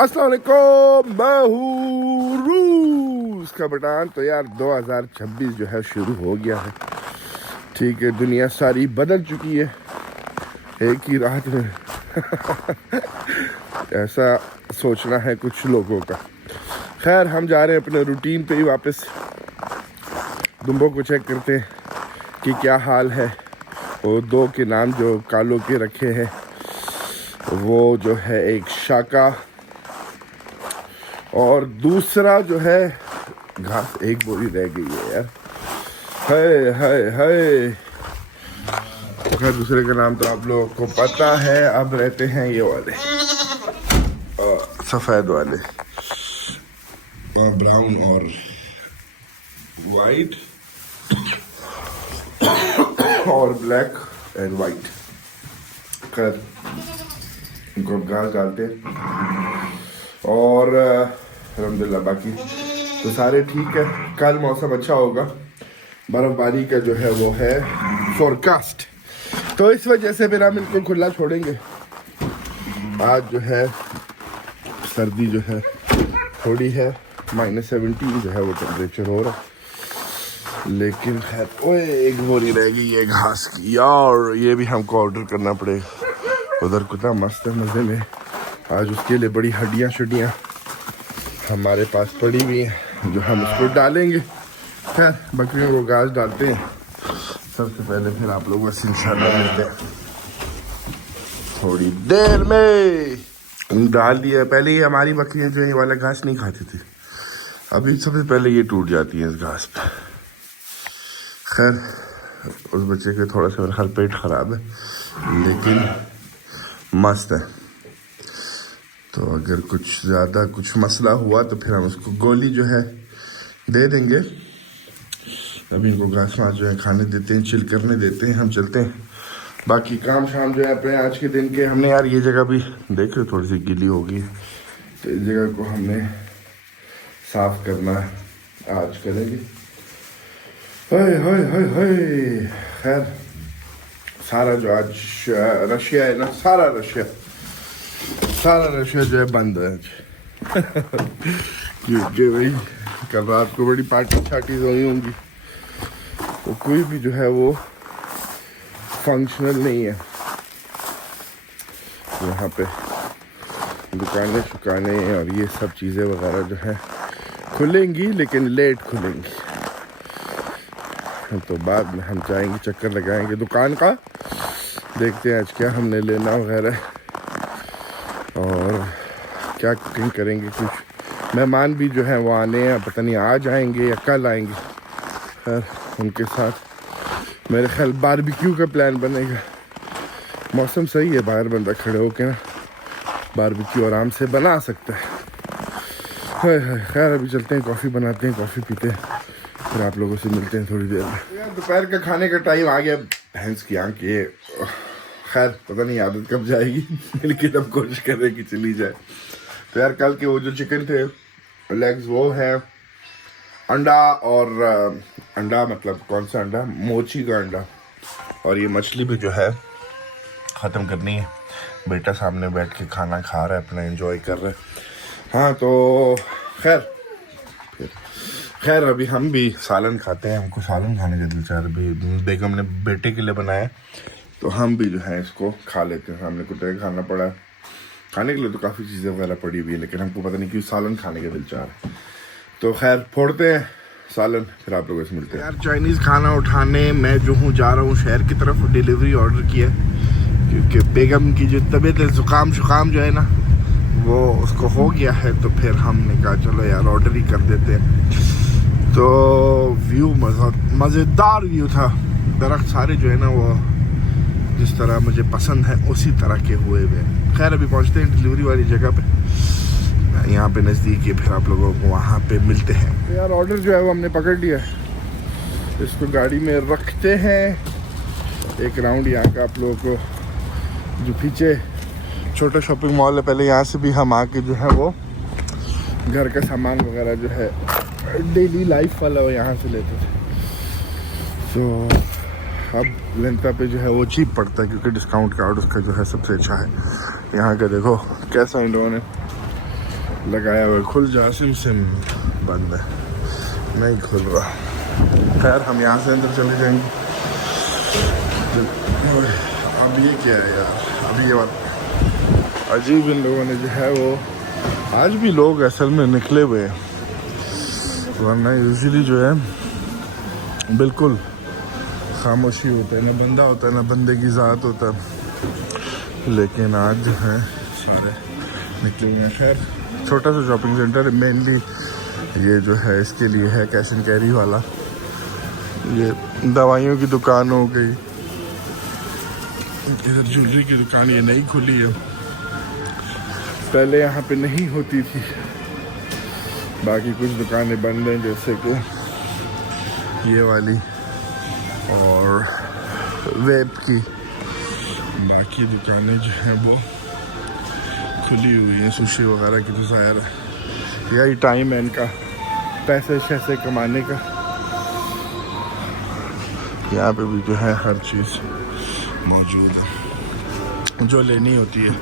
अस्सलाम वालेकुम, मैं हूँ रूस का बटान। तो यार 2026 जो है शुरू हो गया है। ठीक है, दुनिया सारी बदल चुकी है एक ही रात में। ऐसा सोचना है कुछ लोगों का। खैर, हम जा रहे हैं अपने रूटीन पे ही वापस। दुम्बों को चेक करते हैं कि क्या हाल है। वो दो के नाम जो कालों के रखे हैं, वो जो है एक शाका और दूसरा जो है घास। एक बोरी रह गई है यार। हाय हाय हाय। खैर, दूसरे का नाम तो आप लोगों को पता है। अब रहते हैं ये वाले सफ़ेद वाले, और ब्राउन और वाइट और ब्लैक एंड वाइट। खैर, इनको घास डालते हैं और अल्हम्दुलिल्लाह बाकी तो सारे ठीक है। कल मौसम अच्छा होगा, बर्फबारी का जो है वो है फोरकास्ट, तो इस वजह से फिर हम इनको खुला छोड़ेंगे। आज जो है सर्दी जो है थोड़ी है, -17 जो है वो टेम्परेचर हो रहा है। लेकिन खैर, ओए एक बोरी रह गई है घास की यार। ये भी हमको ऑर्डर करना पड़ेगा। उधर कितना मस्त है, मज़े में। आज उसके लिए बड़ी हड्डियाँ शड्डियाँ हमारे पास पड़ी हुई हैं जो हम उसको डालेंगे। खैर, बकरियों को घास डालते हैं सबसे पहले, फिर आप लोगों से इंशाल्लाह मिलते हैं थोड़ी देर में। डाल दिया। पहले ये हमारी बकरियां जो है ये वाला घास नहीं खाती थी, अभी सबसे पहले ये टूट जाती है इस घास पे। खैर, उस बच्चे के थोड़ा सा मेरा ख्याल पेट ख़राब है, लेकिन मस्त है। तो अगर कुछ ज़्यादा कुछ मसला हुआ तो फिर हम उसको गोली जो है दे देंगे। अभी इनको घास मास जो है खाने देते हैं, चिल करने देते हैं, हम चलते हैं। बाकी काम शाम जो है अपने आज के दिन के हमने यार ये जगह भी देख रहे थोड़ी सी गीली होगी, तो इस जगह को हमने साफ करना आज करेंगे। हाय हाय हाय हाय। खैर, सारा जो आज रशिया है ना, सारा रशिया जो है बंद है आज। क्योंकि भाई कल रात को बड़ी पार्टी छाटी हुई होंगी, तो कोई भी जो है वो फंक्शनल नहीं है यहाँ पे। दुकानें शुकाने और ये सब चीज़ें वगैरह जो है खुलेंगी, लेकिन लेट खुलेंगी। तो बाद में हम जाएंगे, चक्कर लगाएंगे दुकान का, देखते हैं आज क्या हमने लेना वगैरह, और क्या कुकिंग करेंगे। कुछ मेहमान भी जो है वो आने हैं, पता नहीं आज आएंगे या कल आएंगे। खैर, उनके साथ मेरे ख्याल बारबेक्यू का प्लान बनेगा। मौसम सही है, बाहर बंदा खड़े होके ना बारबेक्यू आराम से बना सकता है। खैर, अभी चलते हैं, कॉफ़ी बनाते हैं, कॉफ़ी पीते हैं, फिर आप लोगों से मिलते हैं थोड़ी देर में। यार दोपहर का खाने का टाइम आ गया। भैंस की आँख ये, खैर पता नहीं आदत कब जाएगी, लेकिन अब कोशिश कर रहे कि चली जाए। तो यार कल के वो जो चिकन थे लेग्स, वो है अंडा, और अंडा मतलब कौन सा अंडा, मोची का अंडा, और ये मछली भी जो है ख़त्म करनी है। बेटा सामने बैठ के खाना खा रहा है, अपना एंजॉय कर रहा है। हाँ, तो खैर अभी हम भी सालन खाते हैं। हमको सालन खाने का दिल चाह रहा है। बेगम ने बेटे के लिए बनाया, तो हम भी जो है इसको खा लेते हैं। हमने कुछ खाना पड़ा है, खाने के लिए तो काफ़ी चीज़ें वगैरह पड़ी हुई है, लेकिन हमको पता नहीं क्यों सालन खाने का दिल चाह रहा है। तो खैर, फोड़ते हैं सालन, फिर आप लोगों से मिलते हैं। यार चाइनीज़ खाना उठाने मैं जो हूँ जा रहा हूँ शहर की तरफ। डिलीवरी ऑर्डर किया है, क्योंकि बेगम की जो तबीयत है, ज़ुकाम शुकाम जो है ना, वो उसको हो गया है। तो फिर हमने कहा चलो यार ऑर्डर ही कर देते हैं। तो व्यू मज़ेदार व्यू था। दरख्त सारे जो है ना वो जिस तरह मुझे पसंद है उसी तरह के हुए हुए। खैर, अभी पहुँचते हैं डिलीवरी वाली जगह पे, यहाँ पे नज़दीक है, फिर आप लोगों को वहाँ पे मिलते हैं। तो यार ऑर्डर जो है वो हमने पकड़ लिया है, इसको गाड़ी में रखते हैं। एक राउंड यहाँ का आप लोगों को, जो पीछे छोटा शॉपिंग मॉल है, पहले यहाँ से भी हम आके जो है वो घर का सामान वगैरह जो है डेली लाइफ वाला वो यहाँ से लेते थे। तो अब लेंथा पे जो है वो चीप पड़ता है, क्योंकि डिस्काउंट कार्ड उसका जो है सबसे अच्छा है। यहाँ का देखो कैसा इंडोन है, लगाया हुआ खुल जा, सिम बंद है, नहीं खुल रहा। खैर हम यहाँ से अंदर चले जाएंगे। अब ये क्या है यार, अभी ये बात अजीब, इन लोगों ने जो है वो, आज भी लोग असल में निकले हुए हैं, वरना यूजुअली जो है बिल्कुल खामोशी होता है, ना बंदा होता है ना बंदे की ज़ात होता है, लेकिन आज जो है सारे निकले हुए हैं। खैर छोटा सा शॉपिंग सेंटर है, मेनली ये जो है इसके लिए है, कैश एंड कैरी वाला। ये दवाइयों की दुकान हो गई, इधर ज्वेलरी की दुकान ये नई खुली है, पहले यहाँ पे नहीं होती थी। बाकी कुछ दुकानें बंद हैं, जैसे कि ये वाली और वेब की। बाकी दुकानें जो हैं वो खुली हुई हैं, सुशी वगैरह की। तो ज़ाहिर है यही टाइम है इनका पैसे शैसे कमाने का। यहाँ पे भी जो है हर चीज़ मौजूद है जो लेनी होती है।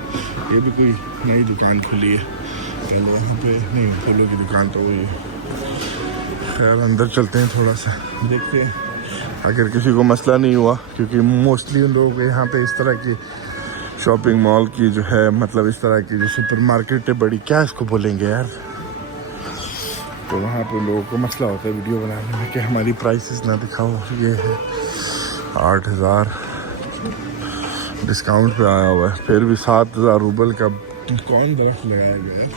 ये भी कोई नई दुकान खुली है, पहले यहाँ पे नहीं, फूलों की दुकान तो वही है। खैर अंदर चलते हैं, थोड़ा सा देखते हैं अगर किसी को मसला नहीं हुआ, क्योंकि मोस्टली उन लोगों के यहाँ पे इस तरह की शॉपिंग मॉल की जो है, मतलब इस तरह की जो सुपर मार्केट है बड़ी, क्या इसको बोलेंगे यार, तो वहाँ पे लोगों को मसला होता है वीडियो बनाने में कि हमारी प्राइसेस ना दिखाओ। ये है 8,000 डिस्काउंट पे आया हुआ है, फिर भी 7,000 रूबल का कौन दरख्त लगाया गया है।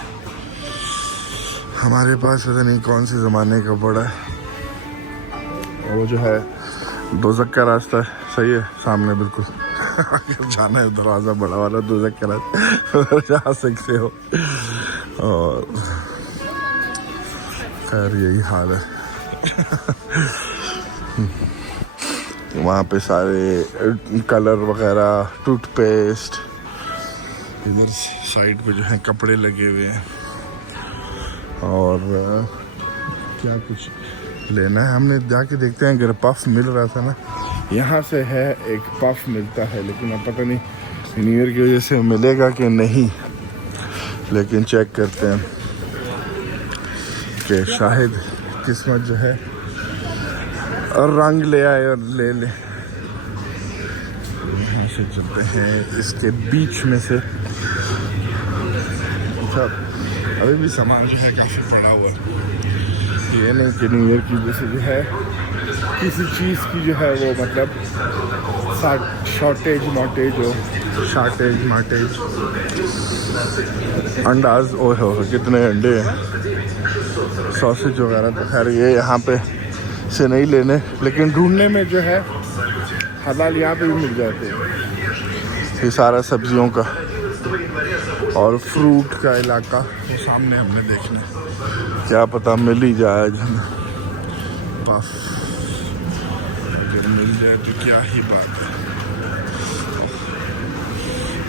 हमारे पास पता नहीं कौन से ज़माने का पड़ा है। और वो जो है दोज़ख का रास्ता है, सही है, सामने बिल्कुल जाना है, दरवाज़ा बड़ा वाला दोज़ख का रास्ता जा सकते हो। और खैर यही हाल है वहाँ पे सारे कलर वगैरह, टूथपेस्ट, इधर साइड पे जो है कपड़े लगे हुए हैं। और क्या कुछ लेना है, हमने जाके देखते हैं। अगर पफ मिल रहा था ना, यहाँ से है एक पफ मिलता है, लेकिन अब पता नहीं न्यू ईयर की वजह से मिलेगा कि नहीं, लेकिन चेक करते हैं कि शायद किस्मत जो है और रंग ले आए और ले ले। यहाँ से चलते हैं इसके बीच में से। अच्छा अभी भी सामान जो है काफ़ी पड़ा हुआ है, ये नहीं कि न्यू ईयर की वजह से जो है किसी चीज़ की जो है वो मतलब शॉर्टेज मार्टेज। अंडाज, ओह हो कितने अंडे हैं, सॉसेज वगैरह। तो खैर ये यहाँ पे से नहीं लेने, लेकिन ढूंढने में जो है हलाल यहाँ पे भी मिल जाते हैं। ये सारा सब्जियों का और फ्रूट का इलाका वो सामने हमने देखना, क्या पता मिल ही जाए। पफ अगर मिल जाए तो क्या ही बात है।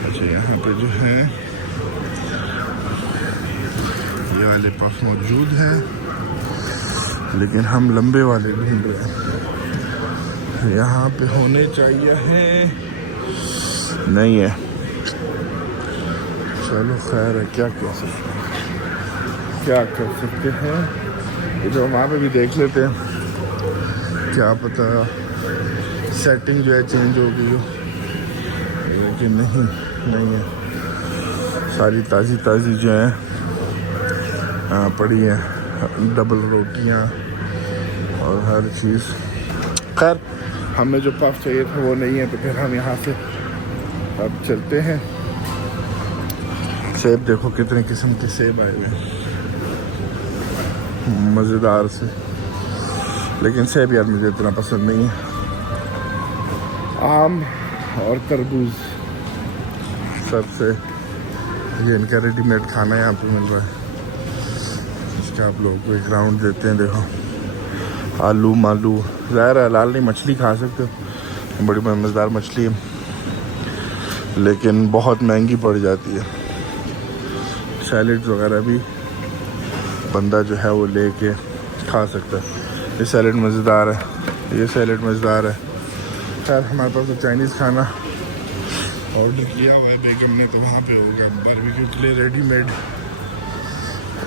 अच्छा यहाँ पे जो है ये वाले पफ मौजूद है, लेकिन हम लंबे वाले ढूंढ रहे हैं। यहाँ पे होने चाहिए हैं, नहीं है। चलो खैर है, क्या कर सकते हैं। ये जो वहाँ पे भी देख लेते हैं, क्या पता सेटिंग जो है चेंज हो गई हो, लेकिन नहीं है। सारी ताज़ी जो है पड़ी हैं, डबल रोटियाँ और हर चीज़। खैर हमें जो पफ चाहिए था वो नहीं है, तो फिर हम यहाँ से अब चलते हैं। सेब देखो कितने किस्म के सेब आए हुए हैं, मज़ेदार से, लेकिन सेब यार मुझे इतना पसंद नहीं है। आम और तरबूज सबसे, ये इनका रेडीमेड खाना यहाँ पे मिल रहा है, इसका आप लोगों को एक राउंड देते हैं। देखो आलू मालू, ज़ाहिर है हलाल नहीं, मछली खा सकते हो, बड़ी मज़ेदार मछली है, लेकिन बहुत महंगी पड़ जाती है। सैलेड वगैरह भी बंदा जो है वो लेके खा सकता है। ये सैलेड मज़ेदार है, ये सैलेड मज़ेदार है। खैर हमारे पास तो चाइनीज़ खाना ऑर्डर किया हुआ है बेगम ने, तो वहाँ पे होगा बारबेक्यू के लिए रेडीमेड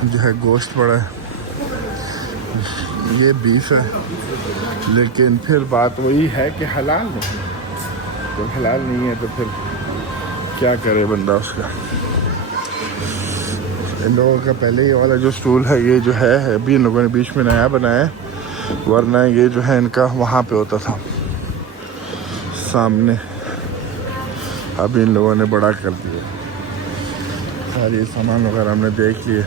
जो है गोश्त पड़ा है, ये बीफ है। लेकिन फिर बात वही है कि हलाल नहीं, तो हलाल नहीं है तो फिर क्या करे बंदा उसका। इन लोगों का पहले ही वाला जो स्टूल है ये जो है अभी इन लोगों ने बीच में नया बनाया है, वरना ये जो है इनका वहाँ पे होता था सामने, अभी इन लोगों ने बड़ा कर दिया। सारे सामान वगैरह हमने देख लिए।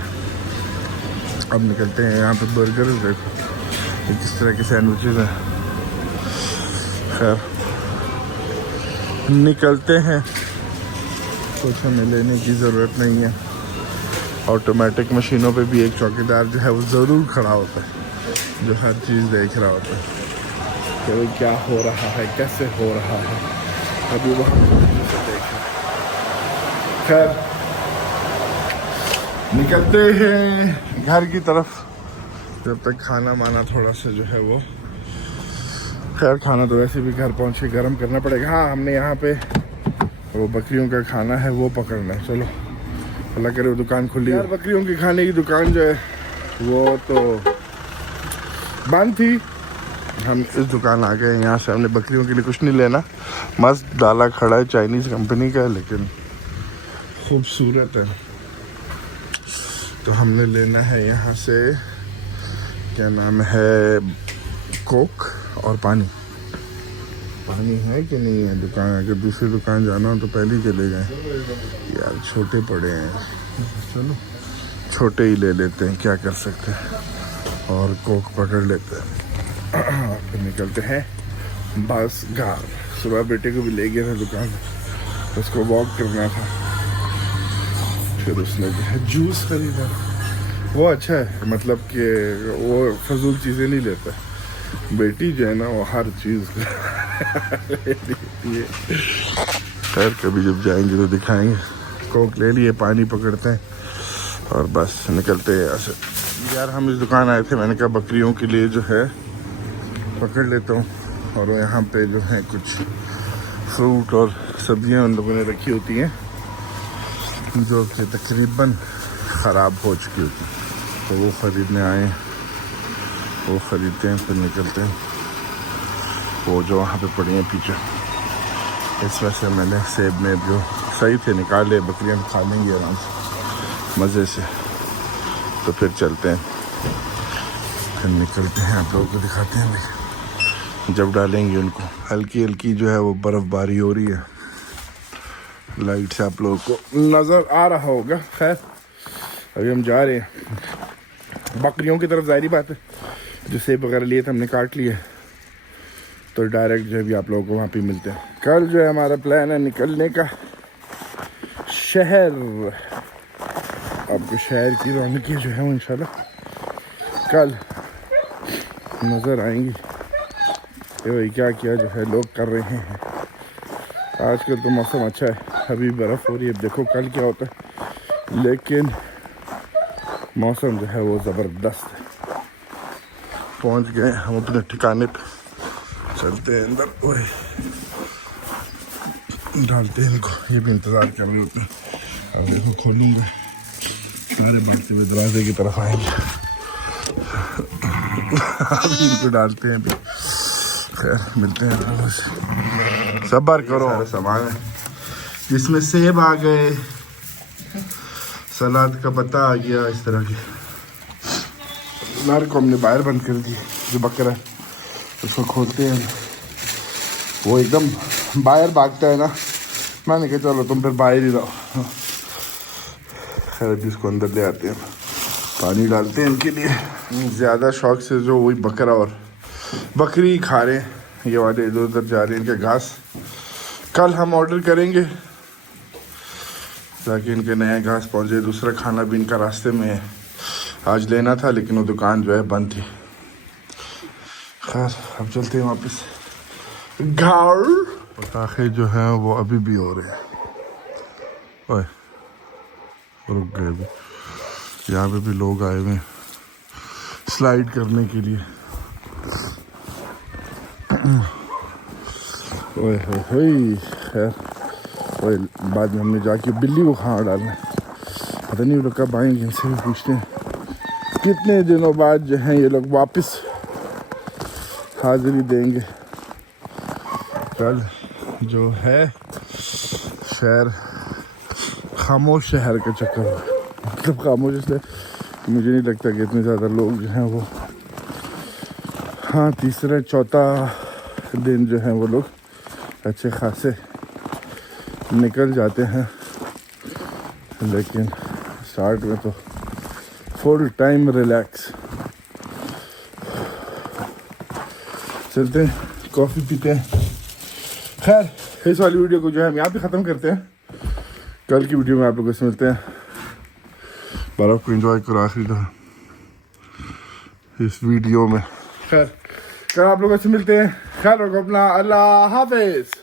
अब निकलते हैं। यहाँ पे बर्गर देखो किस तरह के सैंडविचेस हैं। खैर निकलते हैं, कुछ हमें लेने की ज़रूरत नहीं है। ऑटोमेटिक मशीनों पे भी एक चौकीदार जो है वो ज़रूर खड़ा होता है, जो हर चीज़ देख रहा होता है कि भाई क्या हो रहा है, कैसे हो रहा है। अभी वो हम देख। खैर निकलते हैं घर की तरफ, जब तक खाना माना थोड़ा सा जो है वो। खैर खाना तो वैसे भी घर पहुँच के गर्म करना पड़ेगा। हाँ हमने यहाँ पे वो बकरियों का खाना है वो पकड़ना है। चलो अल्लाह करे वो दुकान खुली। यार बकरियों की खाने की दुकान जो है वो तो बंद थी। हम इस दुकान आ गए। यहाँ से हमने बकरियों के लिए कुछ नहीं लेना, मस्त डाला खड़ा है, चाइनीज़ कंपनी का है लेकिन खूबसूरत है। तो हमने लेना है यहाँ से, क्या नाम है, कोक और पानी। पानी है कि नहीं है दुकान? अगर दूसरी दुकान जाना हो तो पहले ही चले जाएं। यार छोटे पड़े हैं, चलो छोटे ही ले लेते हैं, क्या कर सकते हैं। और कोक पकड़ लेते हैं। फिर निकलते हैं बस घर। सुबह बेटे को भी ले गया था दुकान, उसको वॉक करना था, फिर उसने जो है जूस खरीदा। वो अच्छा है, मतलब कि वो फजूल चीज़ें नहीं लेता। बेटी जो है ना वो हर चीज़ लेती है। खैर कभी जब जाएंगे तो दिखाएंगे। कोक ले लिए, पानी पकड़ते हैं और बस निकलते हैं यहाँ से। यार हम इस दुकान आए थे, मैंने कहा बकरियों के लिए जो है पकड़ लेता हूँ। और यहाँ पे जो है कुछ फ्रूट और सब्जियाँ उन लोगों ने रखी होती हैं जो कि तकरीबन ख़राब हो चुकी होती हैं, तो वो ख़रीदने आए, वो ख़रीदते हैं फिर निकलते हैं। वो जो वहाँ पे पड़ी हैं पीछे, इसमें से मैंने सेब में जो सही थे निकाल ले, बकरियाँ खा लेंगी आराम से मज़े से। तो फिर चलते हैं, फिर निकलते हैं, आप लोगों को दिखाते हैं जब डालेंगे उनको। हल्की हल्की जो है वो बर्फ़बारी हो रही है, लाइट से आप लोगों को नज़र आ रहा होगा। खैर अभी हम जा रहे हैं बकरियों की तरफ। ज़ाहिर बात है जो सेब वगैरह लिए थे हमने काट लिए, तो डायरेक्ट जो है भी आप लोगों को वहाँ पे मिलते हैं। कल जो है हमारा प्लान है निकलने का शहर। आपको शहर की रौनकें जो है वो इंशाल्लाह कल नज़र आएंगी। ये भाई क्या क्या जो है लोग कर रहे हैं। आजकल तो मौसम अच्छा है, अभी बर्फ़ हो रही है, देखो कल क्या होता है। लेकिन मौसम जो है वो ज़बरदस्त है। पहुंच गए हम अपने ठिकाने पे, चलते हैं अंदर। ओए डालते हैं इनको, ये भी इंतज़ार कर रहे होते हैं। अब देखो खोलूँगा, सारे भागते हुए दरवाजे की तरफ आएंगे। अभी इनको डालते हैं। खैर मिलते हैं, सब्र करो। सामान है जिसमें सेब आ गए, सलाद का पत्ता आ गया, इस तरह के। नार को हमने बाहर बंद कर दिया, जो बकरा है उसको खोलते हैं, वो एकदम बाहर भागता है ना। मैंने कहा चलो तुम फिर बाहर ही रहो। खैर अभी इसको अंदर ले आते हैं, पानी डालते हैं इनके लिए। ज़्यादा शौक से जो वही बकरा और बकरी खा रहे हैं, ये वाले इधर उधर जा रहे हैं। इनके घास कल हम ऑर्डर करेंगे ताकि इनके नया घास पहुँचे। दूसरा खाना भी इनका रास्ते में है, आज लेना था लेकिन वो दुकान जो है बंद थी। खैर अब चलते हैं वापस घर। पटाखे जो हैं वो अभी भी हो रहे हैं। ओए रुक गए भी, यहाँ पे भी लोग आए हुए हैं स्लाइड करने के लिए। ओए खैर ओए बाद में हमने जाके बिल्ली को खाना डालना है। पता नहीं वो लोग कब आएंगे, इनसे भी पूछते हैं कितने दिनों बाद जो हैं ये लोग वापस हाजिरी देंगे। कल जो है शहर खामोश शहर का चक्कर हुआ, मतलब खामोश इसलिए मुझे नहीं लगता कि इतने ज़्यादा लोग जो हैं वो, हाँ तीसरा चौथा दिन जो हैं वो लोग अच्छे खासे निकल जाते हैं, लेकिन स्टार्ट में तो फुल टाइम रिलैक्स। चलते हैं कॉफ़ी पीते हैं। खैर इस वाली वीडियो को जो है हम यहाँ पे ख़त्म करते हैं, कल की वीडियो में आप लोगों से मिलते हैं। बर्फ़ को एंजॉय करो आखिरी दफ़ा इस वीडियो में। खैर कल आप लोगों से मिलते हैं, ख्याल रखो अपना, अल्लाह हाफिज़।